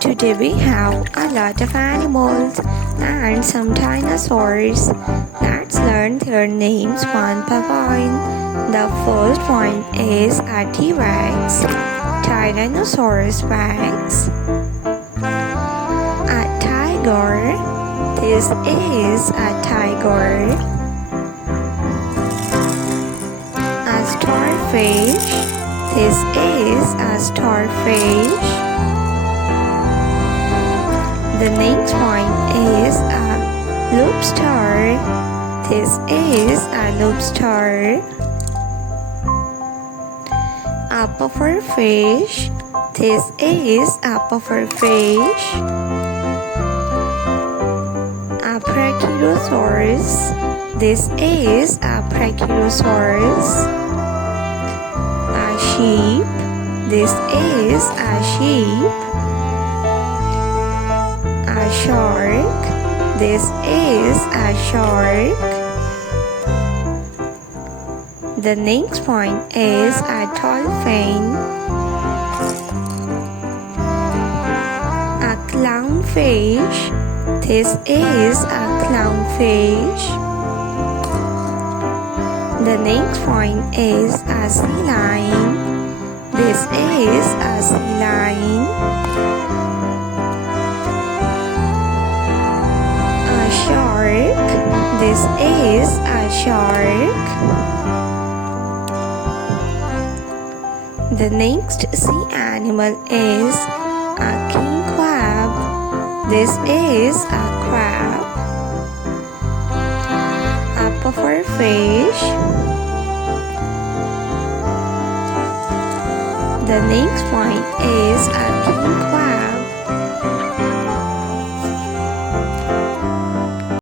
Today we have a lot of animals and some dinosaurs. Let's learn their names one by one. The first one is a T-Rex, Tyrannosaurus Rex. A tiger, this is a tiger. A starfish, this is a starfish. The next one is a lobster. This is a lobster. A pufferfish. This is a pufferfish. A brachiosaurus. This is a brachiosaurus. A sheep. This is a sheep. A shark. This is a shark. The next one is a dolphin. A clownfish. This is a clownfish. The next one is a sea lion. This is a sea lion. Shark. This is a shark. The next sea animal is a king crab. This is a crab. A pufferfish. The next one is a king